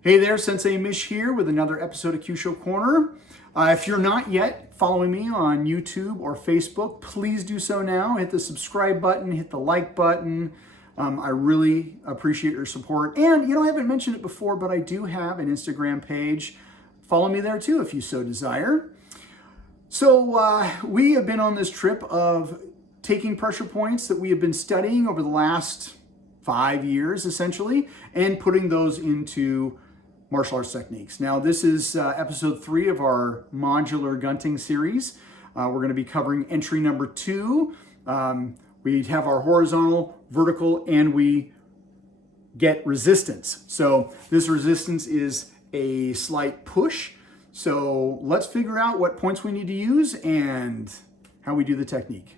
Hey there, Sensei Mish here with another episode of Kyusho Korner. If you're not yet following me on YouTube or Facebook, please do so now. Hit the subscribe button, hit the like button. I really appreciate your support. And, I haven't mentioned it before, but I do have an Instagram page. Follow me there too if you so desire. So we have been on this trip of taking pressure points that we have been studying over the last 5 years, essentially, and putting those into martial arts techniques. Now, this is episode 3 of our Modular Gunting series. We're going to be covering entry number 2. We have our horizontal, vertical, and we get resistance. So this resistance is a slight push. So let's figure out what points we need to use and how we do the technique.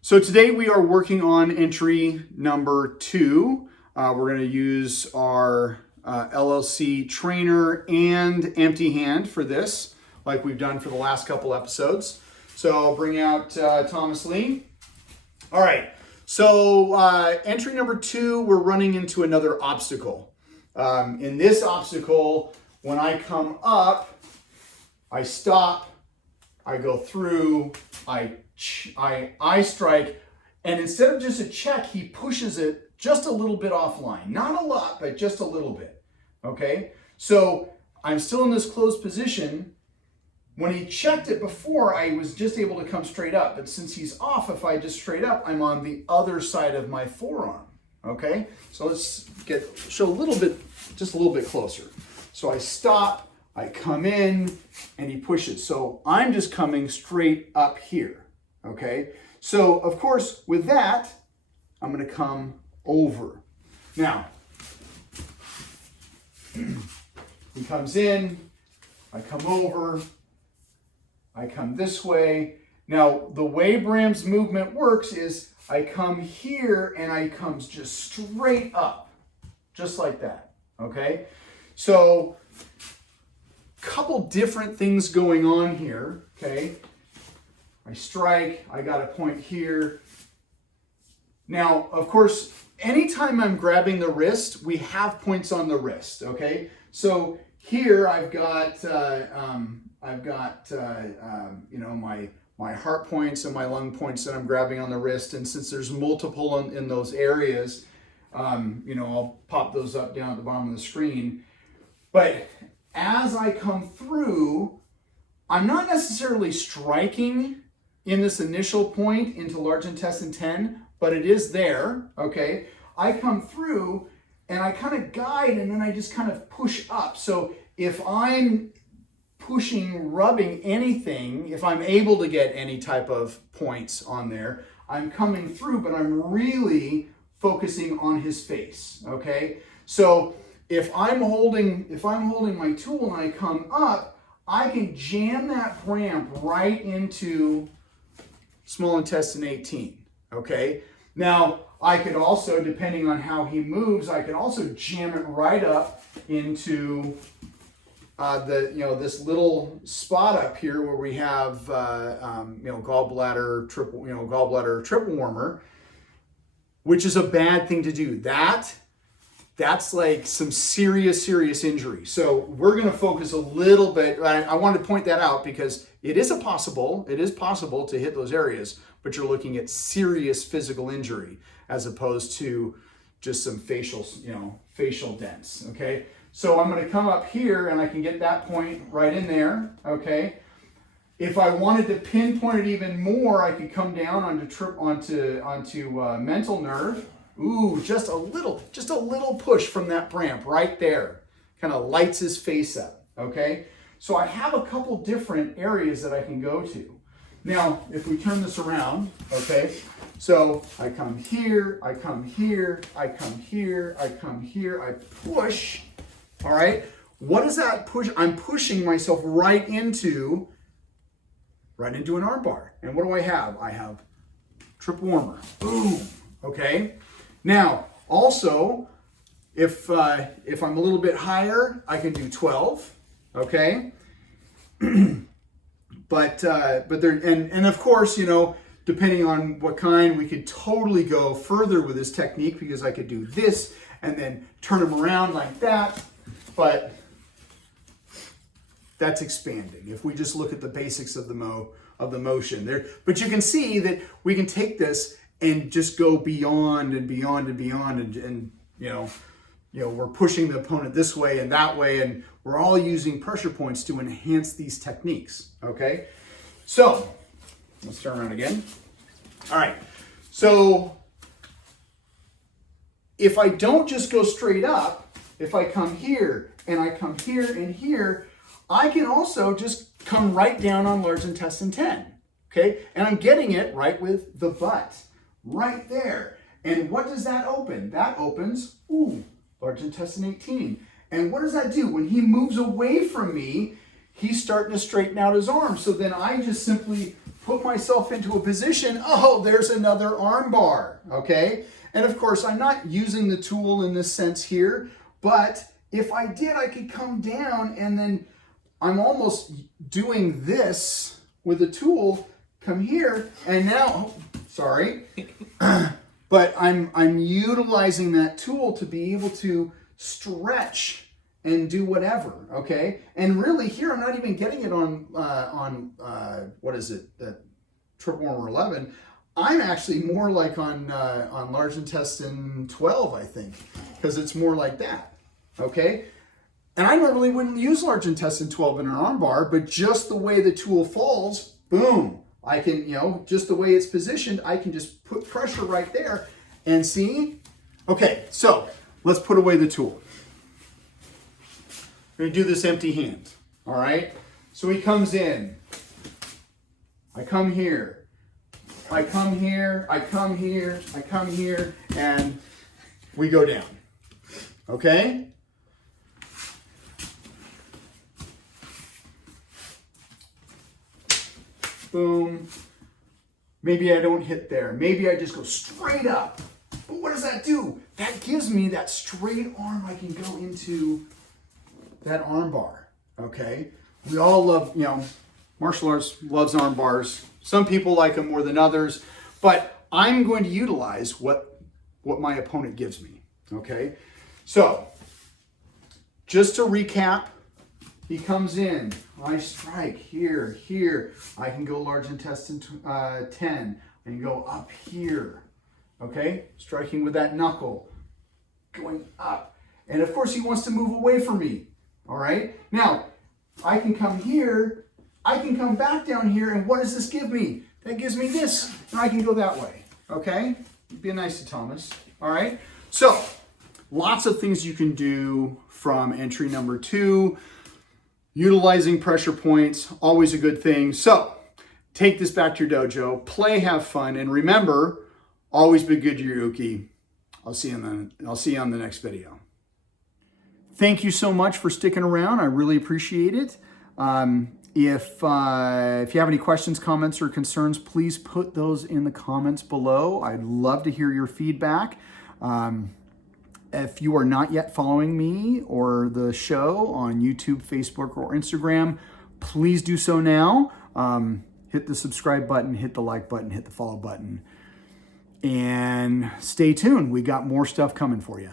So today we are working on entry number 2. We're going to use our LLC trainer and empty hand for this, like we've done for the last couple episodes. So I'll bring out Thomas Lee. All right, so entry number 2, we're running into another obstacle. In this obstacle, when I come up, I stop, I go through, I strike, and instead of just a check, he pushes it just a little bit offline. Not a lot, but just a little bit, okay? So I'm still in this closed position. When he checked it before, I was just able to come straight up, but since he's off, if I just straight up, I'm on the other side of my forearm, okay? So let's show a little bit, just a little bit closer. So I stop, I come in, and he pushes. So I'm just coming straight up here. Okay, so of course with that, I'm going to come over. Now, he comes in, I come over, I come this way. Now, the way Bram's movement works is I come here and I come just straight up, just like that. Okay, so couple different things going on here. Okay. I strike, I got a point here. Now, of course, anytime I'm grabbing the wrist, we have points on the wrist, okay? So here I've got my heart points and my lung points that I'm grabbing on the wrist, and since there's multiple in those areas, I'll pop those up down at the bottom of the screen. But as I come through, I'm not necessarily striking in this initial point into large intestine 10, but it is there, okay? I come through and I kind of guide and then I just kind of push up. So if I'm pushing, rubbing anything, if I'm able to get any type of points on there, I'm coming through, but I'm really focusing on his face, okay? So if I'm holding my tool and I come up, I can jam that Bram right into small intestine 18, okay? Now, I could also, depending on how he moves, I can also jam it right up into this little spot up here where we have, gallbladder triple warmer, which is a bad thing to do. That's like some serious injury. So we're going to focus a little bit. I wanted to point that out because it is possible to hit those areas, but you're looking at serious physical injury as opposed to just some facial dents, okay? So I'm going to come up here and I can get that point right in there, okay? If I wanted to pinpoint it even more, I could come down onto mental nerve. Ooh, just a little push from that Bram right there. Kind of lights his face up, okay? So I have a couple different areas that I can go to. Now, if we turn this around, okay? So I come here, I come here, I come here, I come here, I push, all right? What is that push? I'm pushing myself right into an arm bar. And what do I have? I have triple warmer. Boom, okay? Now, also, if I'm a little bit higher, I can do 12, okay? but there, and of course, you know, depending on what kind, we could totally go further with this technique, because I could do this and then turn them around like that, but that's expanding if we just look at the basics of the motion there. But you can see that we can take this and just go beyond and beyond and beyond, and you know, we're pushing the opponent this way and that way, and we're all using pressure points to enhance these techniques, okay? So, let's turn around again. All right, so if I don't just go straight up, if I come here and I come here and here, I can also just come right down on large intestine 10, okay? And I'm getting it right with the butt, right there. And what does that open? That opens, large intestine 18. And what does that do? When he moves away from me, he's starting to straighten out his arm. So then I just simply put myself into a position, there's another arm bar, okay? And of course, I'm not using the tool in this sense here, but if I did, I could come down and then I'm almost doing this with the tool, come here, and now, sorry, but I'm utilizing that tool to be able to stretch and do whatever, okay? And really here, I'm not even getting it on what is it, that triple warmer 11. I'm actually more like on large intestine 12, I think, because it's more like that, okay? And I normally wouldn't use large intestine 12 in an arm bar, but just the way the tool falls, boom, I can, you know, just the way it's positioned, I can just put pressure right there and see. Okay, so let's put away the tool. We're gonna do this empty hand, all right? So he comes in, I come here, I come here, I come here, I come here, and we go down, okay? Boom. Maybe I don't hit there. Maybe I just go straight up. But what does that do? That gives me that straight arm. I can go into that arm bar, okay? We all love, you know, martial arts loves arm bars. Some people like them more than others, but I'm going to utilize what my opponent gives me, okay? So, just to recap, he comes in, I strike here, here. I can go large intestine 10. I can go up here, okay? Striking with that knuckle, going up. And of course he wants to move away from me, all right? Now, I can come here, I can come back down here, and what does this give me? That gives me this, and I can go that way, okay? Be nice to Thomas, all right? So, lots of things you can do from entry number 2. Utilizing pressure points, always a good thing. So, take this back to your dojo, play, have fun, and remember, always be good to your uke. I'll see you on the next video. Thank you so much for sticking around. I really appreciate it. If you have any questions, comments, or concerns, please put those in the comments below. I'd love to hear your feedback. If you are not yet following me or the show on YouTube, Facebook, or Instagram, please do so now. Hit the subscribe button, hit the like button, hit the follow button, and stay tuned. We got more stuff coming for you.